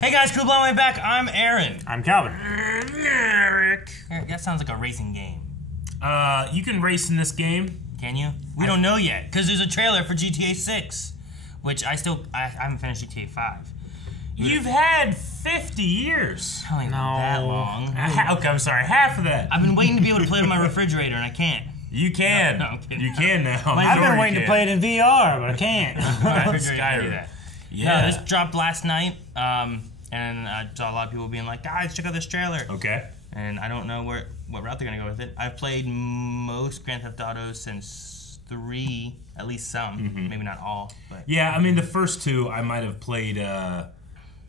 Hey guys, Cool Blown Way Back. I'm Aaron. I'm Calvin. Eric. That sounds like a racing game. You can race in this game. Can you? We don't know yet, because there's a trailer for GTA 6, which I haven't finished GTA 5. You've had 50 years. Not even that long. Okay, I'm sorry, half of that. I've been waiting to be able to play it in my refrigerator, and I can't. You can. No, I'm kidding. You can now. I've been waiting to play it in VR, but I can't. My refrigerator can do that. Yeah. No, this dropped last night, and I saw a lot of people being like, guys, check out this trailer. Okay. And I don't know what route they're going to go with it. I've played most Grand Theft Auto since 3, at least some. Maybe not all. But. Yeah, I mean, the first two I might have played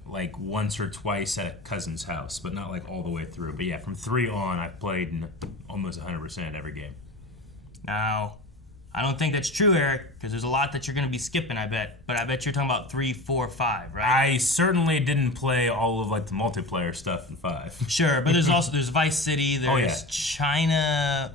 like once or twice at a cousin's house, but not like all the way through. But yeah, from 3 on, I've played almost 100% every game. Now, I don't think that's true, Eric, because there's a lot that you're going to be skipping, I bet. But I bet you're talking about 3, 4, 5, right? I certainly didn't play all of like the multiplayer stuff in 5. Sure, but there's also Vice City, there's yeah.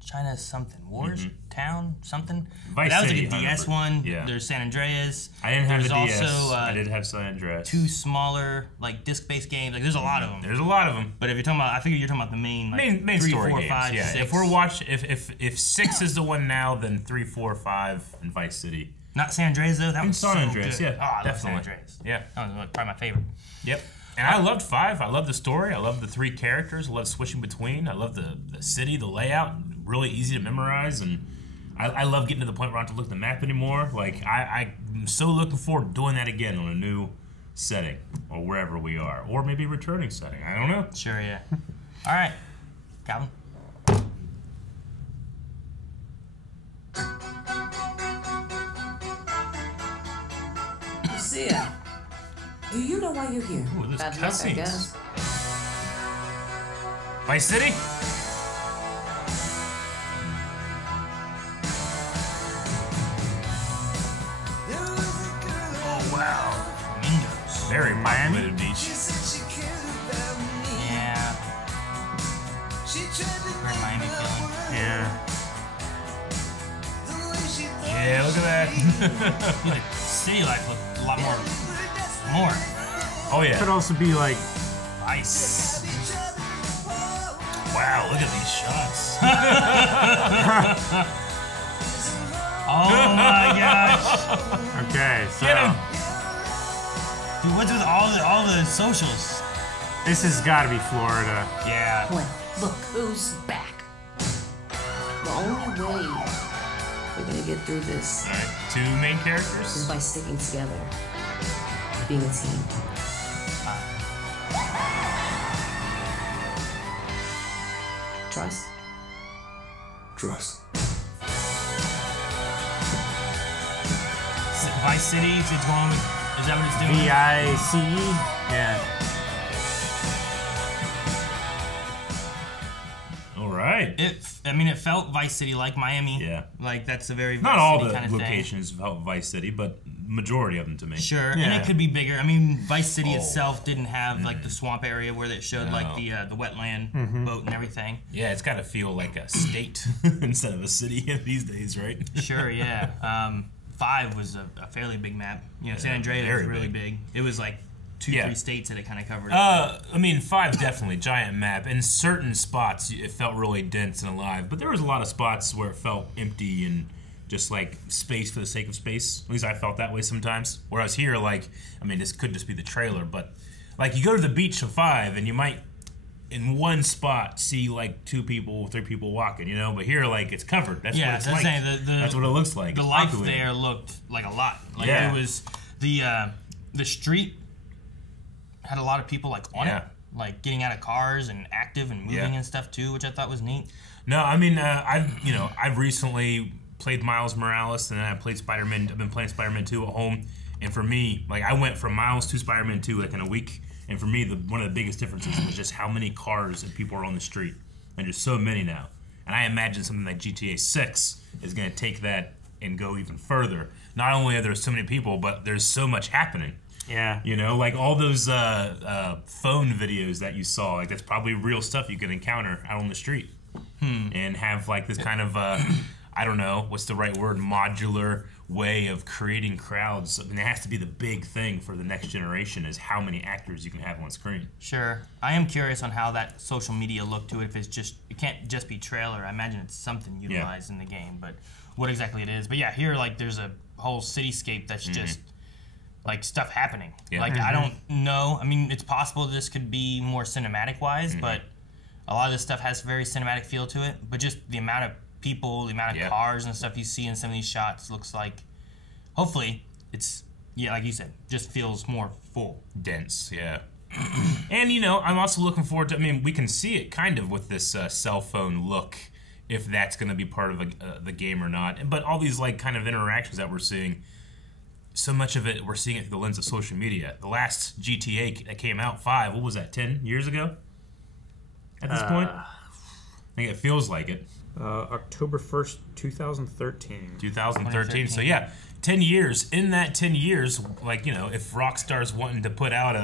China something, Wars Town something. Vice that was City, like a DS one. Yeah. There's San Andreas. I didn't have the DS. Also, I did have San Andreas. 2 smaller like disc-based games. Like there's a lot of them. There's a lot of them. But if you're talking about, I figure you're talking about the main like main 3, story 4, games. 5, yeah. 6. If we're watching, if 6 is the one now, then 3, 4, 5, and Vice City. Not San Andreas though. That was San so Andreas, good. yeah, Oh, I love San definitely. Andreas. Yeah. That was probably my favorite. Yep. And I loved 5. I loved the story. I loved the 3 characters. I loved switching between. I loved the city, the layout. Really easy to memorize, and I love getting to the point where I don't have to look at the map anymore. Like I'm so looking forward to doing that again on a new setting or wherever we are, or maybe a returning setting. I don't know. Sure, yeah. All right, Calvin. Lucia, do you know why you're here? Ooh, there's Bad luck, I cutscenes. guess. Vice City? Oh wow, Flamingos. Very populated beach. Yeah. Very Miami feeling. Yeah. Yeah, look at that. The city life looked a lot more. Oh yeah. Could also be like Ice. Wow, look at these shots. Oh my gosh. okay, so Get him. Dude, what's with all the socials? this has got to be Florida. Yeah. Well, look who's back. The only way we're gonna get through this All right, 2 main is characters. by sticking together, being a team. Trust? Trust. Vice City, it's going with, is that what it's doing? VICE? Yeah. All right. It felt Vice City like Miami. Yeah. Like that's a very Vice Not all City the kind of locations felt Vice City, but majority of them to me. Sure, and Yeah. it could be bigger. I mean, Vice City Oh. itself didn't have like the swamp area where they showed like the wetland boat and everything. Yeah, it's got to feel like a state instead of a city these days, right? Sure, yeah. 5 was a fairly big map. You know, San Andreas was very really big. It was like 2, Yeah. 3 states that it kind of covered. I mean, 5 definitely giant map. In certain spots, it felt really dense and alive, but there was a lot of spots where it felt empty and just like space for the sake of space. At least I felt that way sometimes. Whereas here, like, I mean, this could just be the trailer, but like you go to the beach of 5 and you might in one spot see like 2 people, 3 people walking, you know. But here, like, it's covered. That's what it's that's like. saying That's what it looks like. the It's life populated. there looked like a lot. Like Yeah. it was the street had a lot of people like on Yeah. it, like getting out of cars and active and moving Yeah. and stuff too, which I thought was neat. No, I mean, I've recently played Miles Morales, and then I played Spider-Man. I've been playing Spider-Man 2 at home, and for me, like, I went from Miles to Spider-Man 2 like in a week, and for me, one of the biggest differences was just how many cars and people are on the street, and there's so many now. And I imagine something like GTA 6 is going to take that and go even further. Not only are there so many people, but there's so much happening. Yeah. You know, like all those phone videos that you saw, like that's probably real stuff you can encounter out on the street. And have like this kind of I don't know, what's the right word, modular, way of creating crowds. I mean, it has to be the big thing for the next generation is how many actors you can have on screen. Sure. I am curious on how that social media look to it. If it's just, it can't just be trailer. I imagine it's something utilized in the game, but what exactly it is. But yeah, here like there's a whole cityscape that's just like stuff happening. Yeah. Like I don't know. I mean, it's possible this could be more cinematic wise, but a lot of this stuff has very cinematic feel to it. But just the amount of people, the amount of cars and stuff you see in some of these shots looks like, hopefully, it's, like you said, just feels more full. Dense, yeah. And, you know, I'm also looking forward to, I mean, we can see it kind of with this cell phone look, if that's going to be part of the game or not. But all these, like, kind of interactions that we're seeing, so much of it, we're seeing it through the lens of social media. The last GTA that came out, 5, what was that, 10 years ago? At this point? I think it feels like it. October 1st, 2013. 2013. So yeah, 10 years. In that 10 years, like, you know, if Rockstar's wanting to put out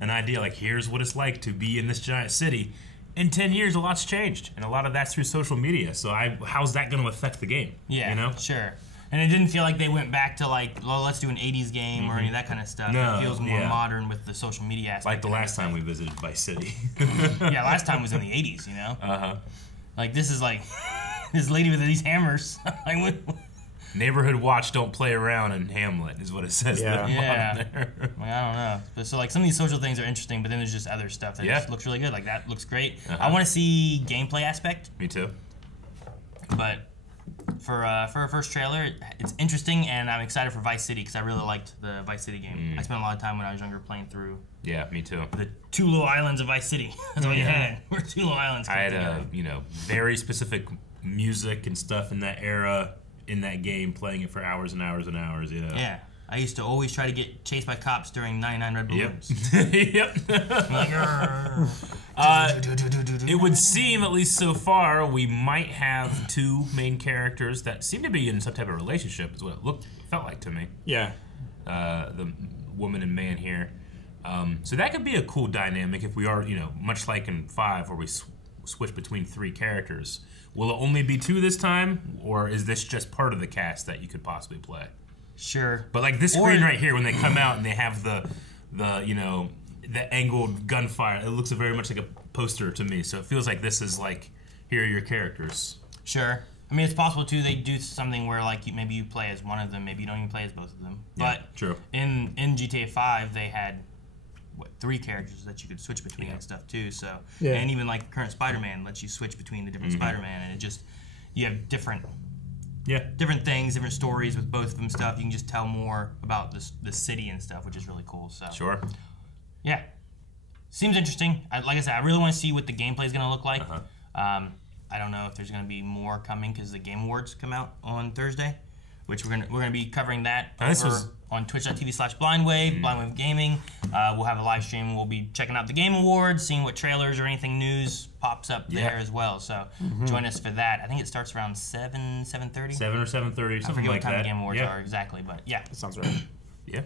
an idea like, here's what it's like to be in this giant city, in 10 years, a lot's changed, and a lot of that's through social media. So how's that going to affect the game? Yeah, you know? Sure. And it didn't feel like they went back to like, well, let's do an 80s game or any of that kind of stuff. No, it feels more modern with the social media aspect. Like the last time we visited Vice City. Yeah, last time was in the 80s, you know? Uh-huh. Like, this is like, this lady with these hammers. Like, Neighborhood watch, don't play around in Hamlet is what it says. Yeah. Like, I don't know. But so, like, some of these social things are interesting, but then there's just other stuff that just looks really good. Like, that looks great. I want to see gameplay aspect. Me too. But for a first trailer, it's interesting, and I'm excited for Vice City because I really liked the Vice City game. I spent a lot of time when I was younger playing through. Yeah, me too. The 2 little islands of Vice City. That's what you had. We're 2 little islands. I had you know, very specific music and stuff in that era, in that game, playing it for hours and hours and hours. You know. Yeah. I used to always try to get chased by cops during 99 Red Balloons. Yep. It would seem, at least so far, we might have 2 main characters that seem to be in some type of relationship, is what it felt like to me. Yeah. The woman and man here. So that could be a cool dynamic if we are, you know, much like in 5 where we switch between 3 characters. Will it only be 2 this time, or is this just part of the cast that you could possibly play? Sure. But like this screen right here, when they come out and they have the you know, the angled gunfire, it looks very much like a poster to me. So it feels like this is like, here are your characters. Sure. I mean, it's possible too. They do something where like maybe you play as one of them, maybe you don't even play as both of them. Yeah, but true. In GTA 5, they had 3 characters that you could switch between and stuff too. So and even like current Spider-Man lets you switch between the different Spider-Man, and it just you have different things, different stories with both of them stuff. You can just tell more about the city and stuff, which is really cool. So Sure. Yeah, seems interesting. Like I said, I really want to see what the gameplay is going to look like. I don't know if there's going to be more coming because the Game Awards come out on Thursday, which we're gonna be covering that on twitch.tv/blindwave, Blindwave Gaming. We'll have a live stream. We'll be checking out the Game Awards, seeing what trailers or anything news pops up there as well. So join us for that. I think it starts around 7:30. 7 or 7:30, something like that. I forget what time the Game Awards are exactly, but yeah. That sounds right. Yeah.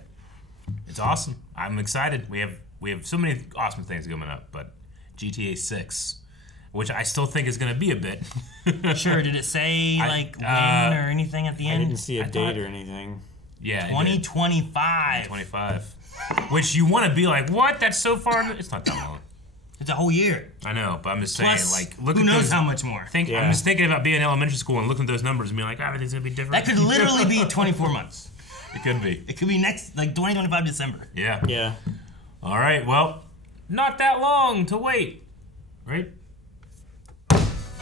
It's awesome. I'm excited. We have so many awesome things coming up, but GTA 6, which I still think is going to be a bit. Sure. Did it say like when or anything at the end? I didn't see a date or anything. Yeah. 2025. 2025. Which you want to be like, what? That's so far. It's not that long. It's a whole year. I know, but I'm just saying, Plus, like, look who at knows those, how much more? I'm just thinking about being in elementary school and looking at those numbers and being like, everything's going to be different. That could literally be 24 months. It could be. It could be next, like 2025 December. Yeah. Yeah. All right. Well, not that long to wait, right?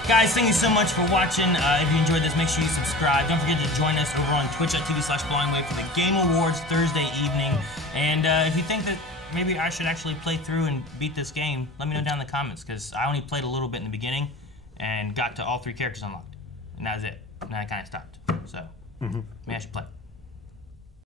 Guys, thank you so much for watching. If you enjoyed this, make sure you subscribe. Don't forget to join us over on twitch.tv/blindwave for the Game Awards Thursday evening. And if you think that maybe I should actually play through and beat this game, let me know down in the comments, because I only played a little bit in the beginning and got to all 3 characters unlocked. And that was it. And then I kind of stopped. So maybe I should play.